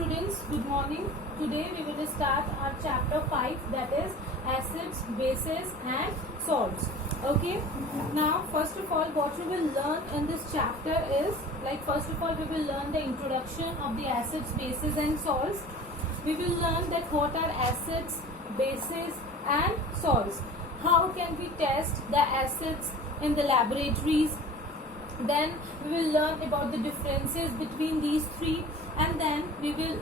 students, good morning. Today we will start our chapter 5, that is acids, bases and salts. Okay, now first of all what we will learn in this chapter is, first of all we will learn the introduction of the acids, bases and salts. We will learn that what are acids, bases and salts. How can we test the acids in the laboratories? Then we will learn about the differences between these three, and then we will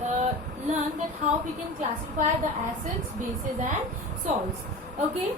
learn that how we can classify the acids, bases and salts. Okay,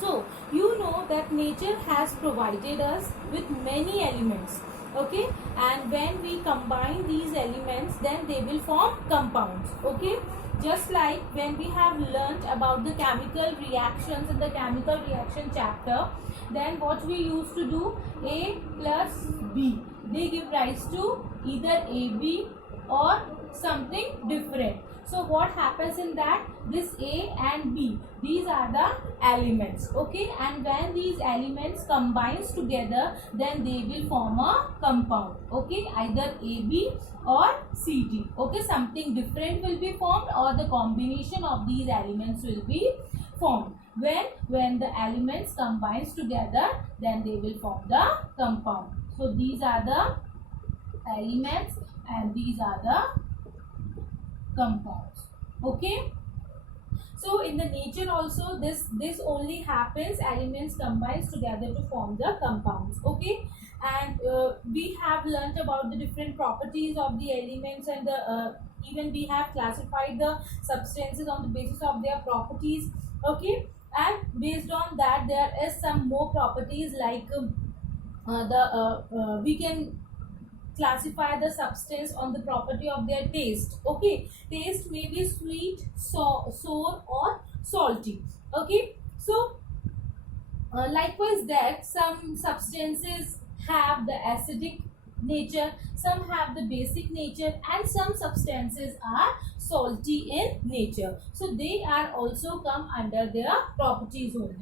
so you know that nature has provided us with many elements. Okay, and when we combine these elements, then they will form compounds. Okay, just like when we have learnt about the chemical reactions in the chemical reaction chapter, then what we used to do, A plus B, they give rise to either AB or something different. So what happens in that, this A and B, these are the elements. Okay, and when these elements combines together, then they will form a compound. Okay, either AB or CD. Okay, something different will be formed or the combination of these elements will be formed. When the elements combines together, then they will form the compound. So these are the elements and these are the compounds. Okay, so in the nature also this only happens, elements combines together to form the compounds. Okay, and we have learnt about the different properties of the elements, and the even we have classified the substances on the basis of their properties. Okay, and based on that there is some more properties, like we can classify the substance on the property of their taste. Okay, taste may be sweet, sour or salty. Okay, so likewise that some substances have the acidic nature, some have the basic nature, and some substances are salty in nature. So they are also come under their properties only.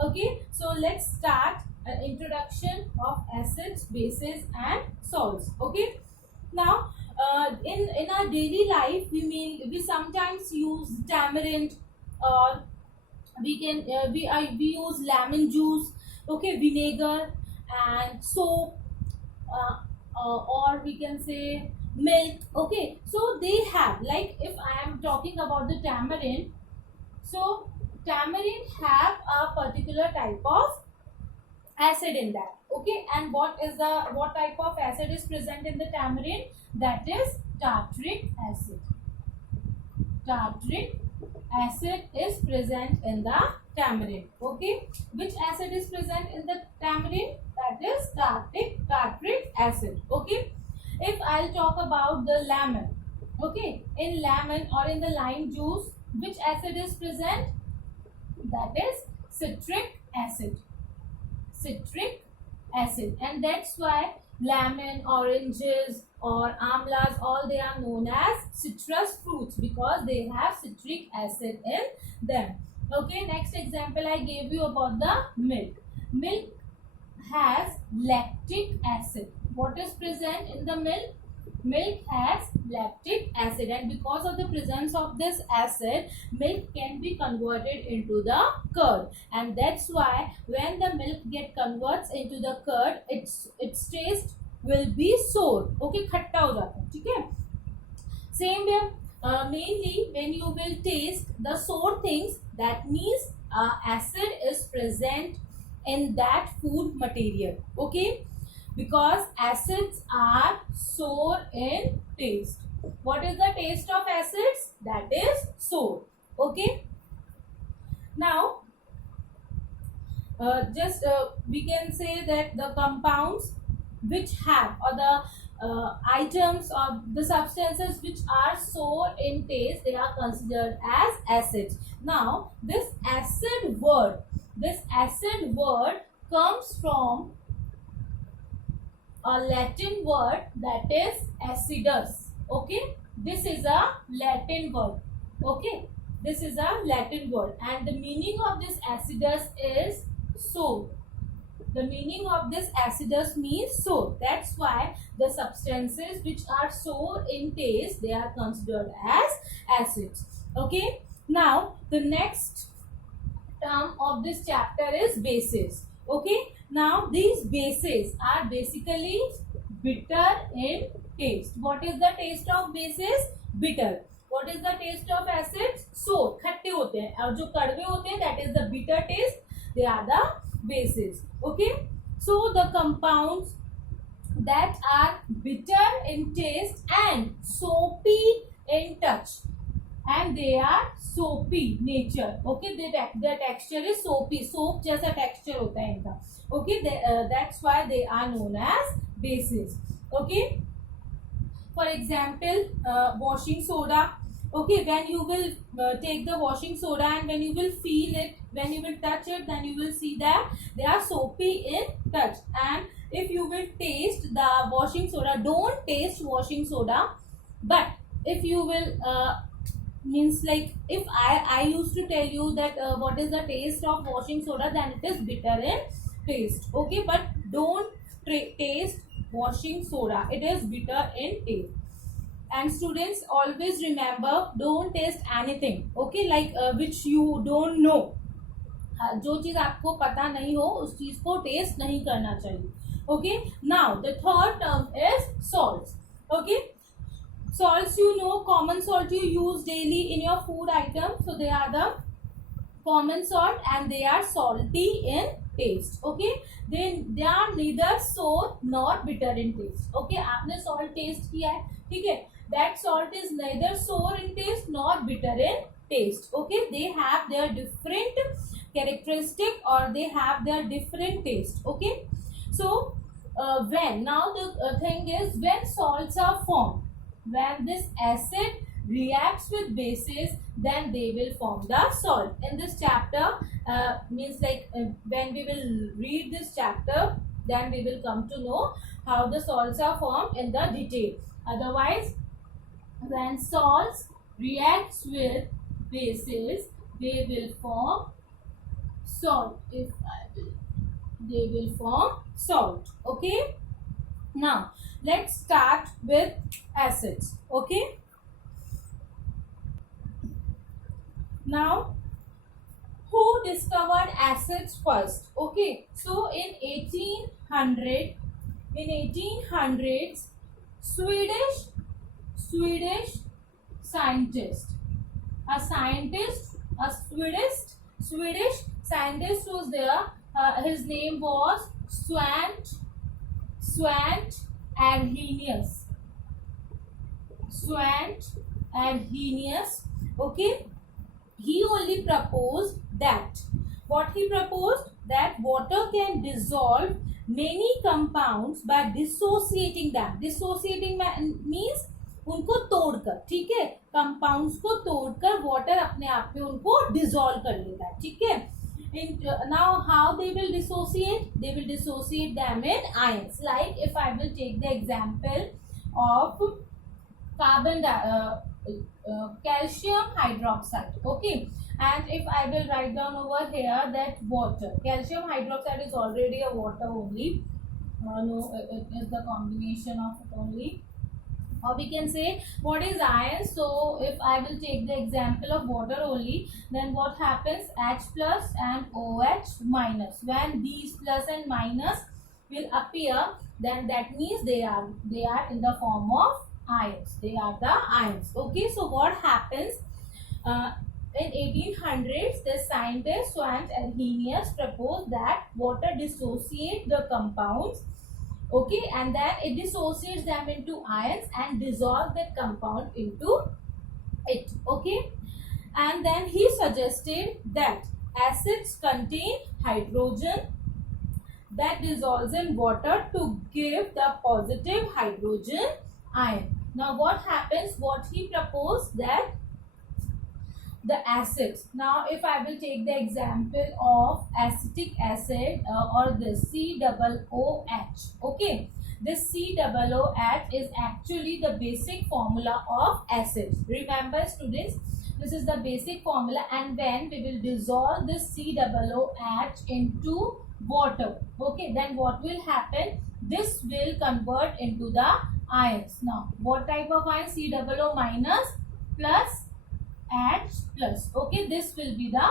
Okay, so let's start an introduction of acids, bases and salts. Okay, now in our daily life we sometimes use tamarind, or we can we use lemon juice. Okay, vinegar and soap, or we can say milk. Okay, so they have, like if I am talking about the tamarind, so tamarind have a particular type of acid in that. Okay, and what type of acid is present in the tamarind? That is tartaric acid. Tartaric acid is present in the tamarind. Okay, which acid is present in the tamarind? That is tartaric acid. Okay, if I'll talk about the lemon, okay, in lemon or in the lime juice, which acid is present? That is citric acid. Citric acid, and that's why lemon, oranges or amlas, all they are known as citrus fruits, because they have citric acid in them. Okay, next example I gave you about the milk. Milk has lactic acid. What is present in the milk? Milk has lactic acid, and because of the presence of this acid, milk can be converted into the curd, and that's why when the milk converts into the curd, its taste will be sour. Okay, खट्टा हो जाता है. ठीक है. Same way, mainly when you will taste the sour things, that means acid is present in that food material. Okay, because acids are sour in taste. What is the taste of acids? That is sour. Okay, now we can say that the compounds which have, or the items or the substances which are sour in taste, they are considered as acids. Now this acid word comes from a Latin word, that is acidus. Okay, this is a Latin word. Okay, this is a Latin word, and the meaning of this acidus is sour. The meaning of this acidus means sour. That's why the substances which are sour in taste, they are considered as acids. Okay. Now the next term of this chapter is bases. Okay. Now these bases are basically bitter in taste. What is the taste of bases? Bitter. What is the taste of acids? Sour. खट्टे होते हैं और जो कड़वे होते हैं, that is the bitter taste. They are the bases. Okay. So the compounds that are bitter in taste and soapy in touch, and they are soapy nature. Okay, the texture is soapy. Soap जैसा texture होता है इनका. Okay, that's why they are known as bases. Okay. For example, washing soda. Okay, when you will take the washing soda and when you will feel it, when you will touch it, then you will see that they are soapy in touch. And if you will taste the washing soda, don't taste washing soda, but if you will means like if I used to tell you that what is the taste of washing soda, then it is bitter in taste. Okay, but don't taste washing soda, it is bitter in taste. And students, always remember, don't taste anything, okay, like which you don't know. जो चीज आपको पता नहीं हो उस चीज को test नहीं करना चाहिए. Okay, now the third term is salts. Okay, salts, you know, common salt you use daily in your food items, so they are the common salt and they are salty in taste. Okay, they are neither sour nor bitter in taste. Okay, आपने salt taste किया है, ठीक है, that salt is neither sour in taste nor bitter in taste. Okay, they have their different characteristic or they have their different taste. Okay, so when now the thing is, when salts are formed, when this acid reacts with bases, then they will form the salt. In this chapter means like when we will read this chapter, then we will come to know how the salts are formed in the detail. Otherwise, when salts reacts with bases, they will form salt. They will form salt. Okay, now let's start with acids. Okay, now who discovered acids first? Okay, so in 1800s, Swedish scientist, a Swedish scientist was there. His name was Svante Arrhenius. Okay, he only proposed that, what he proposed, that water can dissolve many compounds by dissociating them. Dissociating means उनको तोड़कर, ठीक है, compounds को तोड़कर water अपने आप में उनको डिसॉल्व कर लेता है, ठीक है. Now how they will dissociate? They will dissociate them in ions. Like if I will take the example of calcium hydroxide. Okay, and if I will write down over here that water, calcium hydroxide is already a water only. No, it is the combination of it only. Or we can say what is iron. So if I will take the example of water only, then what happens? H plus and OH minus. When these plus and minus will appear, then that means they are in the form of ions. They are the ions. Okay, so what happens? In 1800s, the scientist Svante Arrhenius proposed that water dissociate the compounds. Okay, and then it dissociates them into ions and dissolve that compound into it. Okay, and then he suggested that acids contain hydrogen that dissolves in water to give the positive hydrogen ion. Now what happens? What he proposed, that the acids. Now if I will take the example of acetic acid or the COOH. Okay, this COOH is actually the basic formula of acids. Remember students, This is the basic formula, and then we will dissolve this COOH into water. Okay, then what will happen? This will convert into the ions. Now, what type of ion? COO minus plus H plus. Okay, this will be the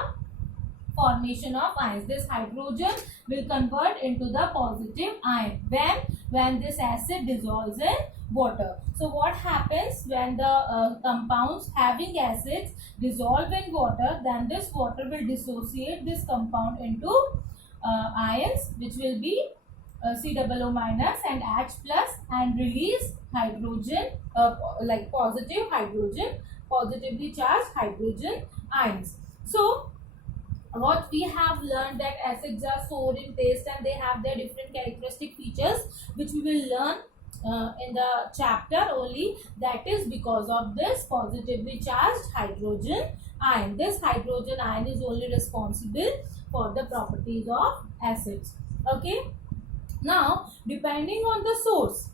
formation of ions. This hydrogen will convert into the positive ion when this acid dissolves in water. So what happens when the compounds having acids dissolve in water, then this water will dissociate this compound into ions, which will be COO minus and H plus, and release hydrogen, like positive hydrogen, positively charged hydrogen ions. So what we have learned, that acids are sour in taste and they have their different characteristic features, which we will learn in the chapter only. That is because of this positively charged hydrogen ion. This hydrogen ion is only responsible for the properties of acids. Okay. Now, depending on the source,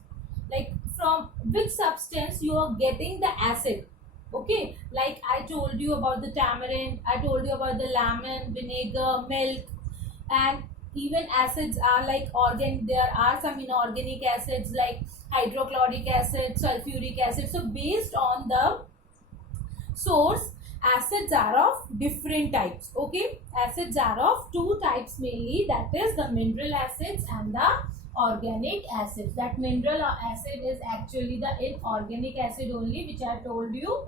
like from which substance you are getting the acid. Okay, like I told you about the tamarind, I told you about the lemon, vinegar, milk, and even acids are like there are some inorganic acids like hydrochloric acid, sulfuric acid. So based on the source, acids are of different types. Okay, acids are of two types mainly, that is the mineral acids and the organic acids. That mineral acid is actually the inorganic acid only, which I told you.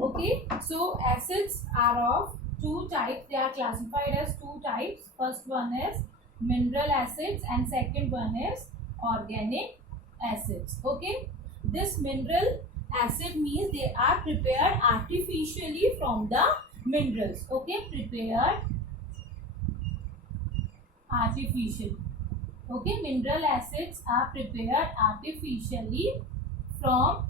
Okay, so acids are of two types. They are classified as two types. First one is mineral acids and second one is organic acids. Okay, this mineral acid means they are prepared artificially from the minerals. Okay, prepared artificially. Okay, mineral acids are prepared artificially from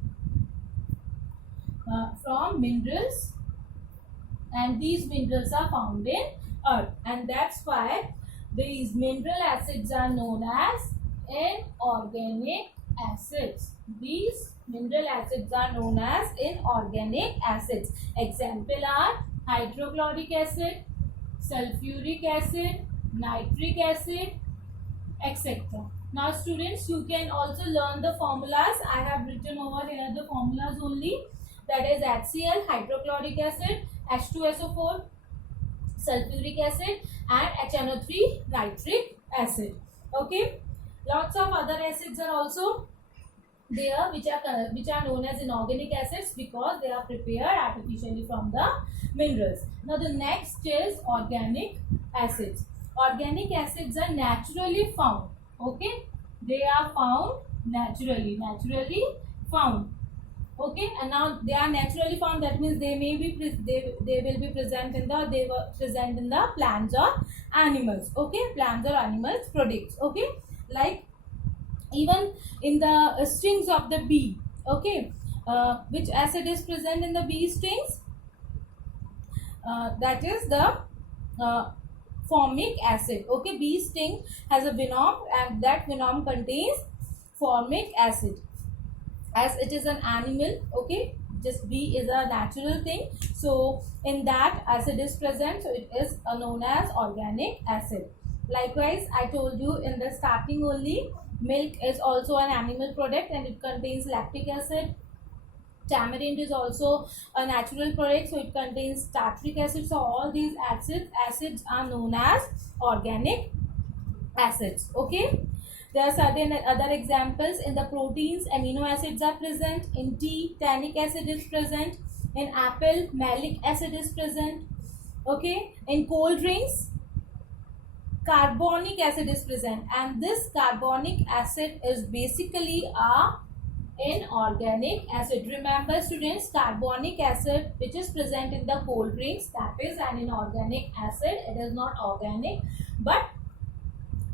minerals, and these minerals are found in earth, and that's why these mineral acids are known as inorganic acids. These mineral acids are known as inorganic acids. Example are hydrochloric acid, sulfuric acid, nitric acid, etc. Now students, you can also learn the formulas. I have written over here the formulas only. That is HCl, hydrochloric acid, H2SO4, sulfuric acid, and HNO3, nitric acid. Okay, lots of other acids are also there, which are known as inorganic acids because they are prepared artificially from the minerals. Now the next is organic acids. Organic acids are naturally found. Okay, they are found naturally found. Okay, and now they are naturally found. That means they may be they will be present in the plants or animals. Okay, plants or animals products. Okay, like even in the stings of the bee. Okay, which acid is present in the bee stings? That is the formic acid. Okay, bee sting has a venom, and that venom contains formic acid. As it is an animal, okay, just bee is a natural thing, so in that acid is present, so it is known as organic acid. Likewise, I told you in the starting only, milk is also an animal product and it contains lactic acid. Tamarind is also a natural product, so it contains tartaric acid. So all these acids are known as organic acids. Okay, there are certain other examples. In the proteins, amino acids are present. In tea, tannic acid is present. In apple, malic acid is present. Okay, in cold drinks, carbonic acid is present, and this carbonic acid is basically a inorganic acid. Remember students, carbonic acid which is present in the cold drinks, that is an inorganic acid. It is not organic, but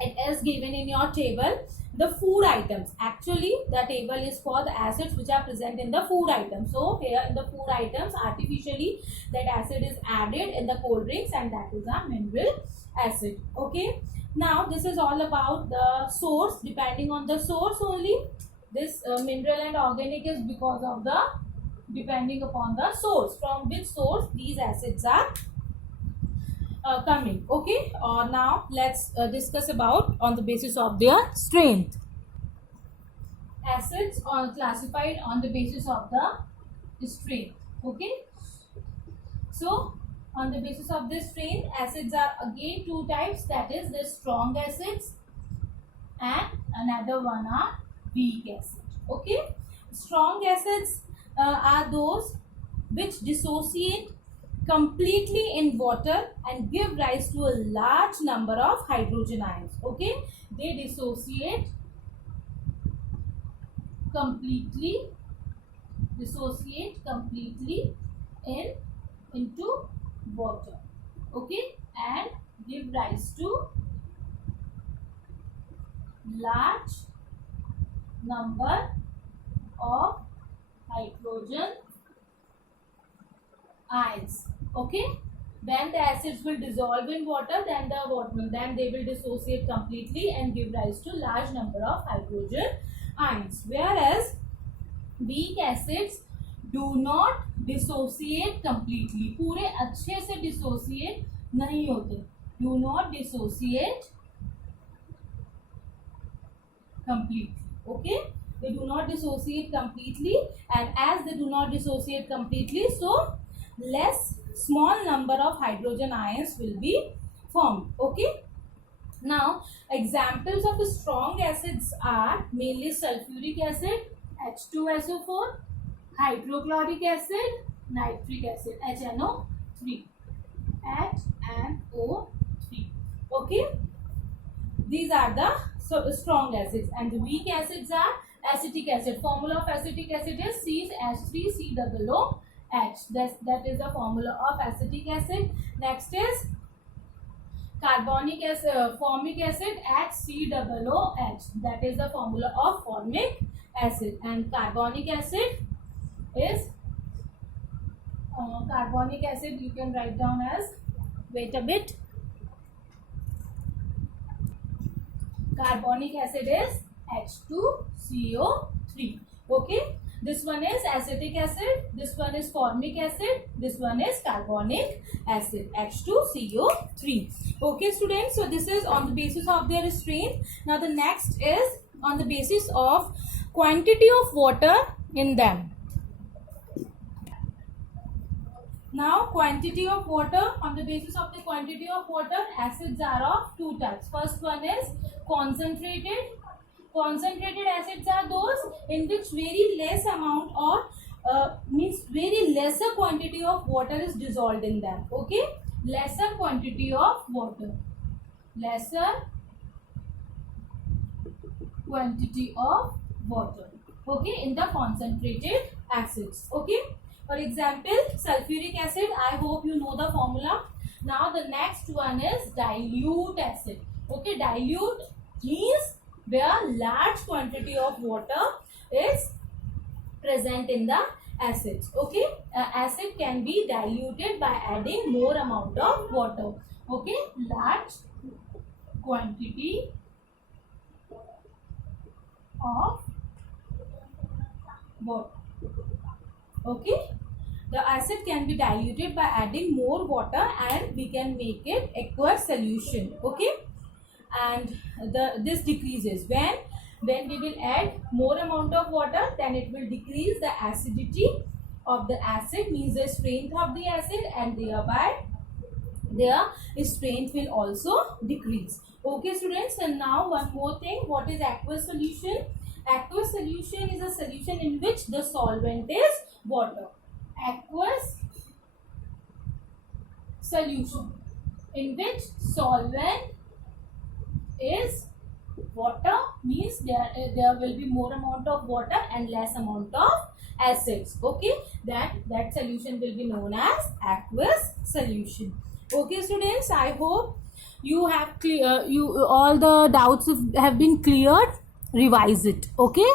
it is given in your table. The food items, actually the table is for the acids which are present in the food items. So here in the food items, artificially that acid is added in the cold drinks, and that is a mineral acid. Okay, now this is all about the source. Depending on the source only, this mineral and organic is because of the depending upon the source, from which source these acids are coming. Okay, now let's discuss about on the basis of their strength. Acids are classified on the basis of the strength. Okay, so on the basis of this strength, acids are again two types, that is the strong acids and another one are weak acids. Okay, strong acids are those which dissociate completely in water and give rise to a large number of hydrogen ions. Okay, they dissociate completely into water. Okay, and give rise to large number of hydrogen ions. Okay, when the acids will dissolve in water, then they will dissociate completely and give rise to large number of hydrogen ions, whereas weak acids do not dissociate completely. पूरे अच्छे से dissociate नहीं होते, do not dissociate completely. Okay, they do not dissociate completely, and as they do not dissociate completely, so less small number of hydrogen ions will be formed. Okay, now examples of strong acids are mainly sulfuric acid, H2SO4, hydrochloric acid, nitric acid, HNO3, HNO3. Okay, these are the strong acids, and the weak acids are acetic acid. Formula of acetic acid is CH3COOH. That is the formula of acetic acid. Next is carbonic acid, formic acid, HCOOH. That is the formula of formic acid. And carbonic acid is you can write down as, wait a bit, carbonic acid is H2CO3. Okay, this one is acetic acid, this one is formic acid, this one is carbonic acid, H2CO3. Okay students, so this is on the basis of their strength. Now the next is on the basis of quantity of water in them. Now quantity of water, on the basis of the quantity of water, acids are of two types. First one is concentrated. Concentrated acids are those in which very less amount or means very lesser quantity of water is dissolved in them. Okay, lesser quantity of water, okay, in the concentrated acids. Okay, for example, sulfuric acid, I hope you know the formula. Now the next one is dilute acid. Okay, dilute means where large quantity of water is present in the acids. Okay, acid can be diluted by adding more amount of water. Okay, large quantity of water. Okay, the acid can be diluted by adding more water and we can make it aqueous solution. Okay, and this decreases when we will add more amount of water, then it will decrease the acidity of the acid, means the strength of the acid, and thereby their strength will also decrease. Okay students, and now one more thing, what is aqueous solution? Aqueous solution is a solution in which the solvent is water. Aqueous solution in which solvent is water, means there will be more amount of water and less amount of acids. Okay, that solution will be known as aqueous solution. Okay students, I hope you have all the doubts have been cleared. Revise it. Okay.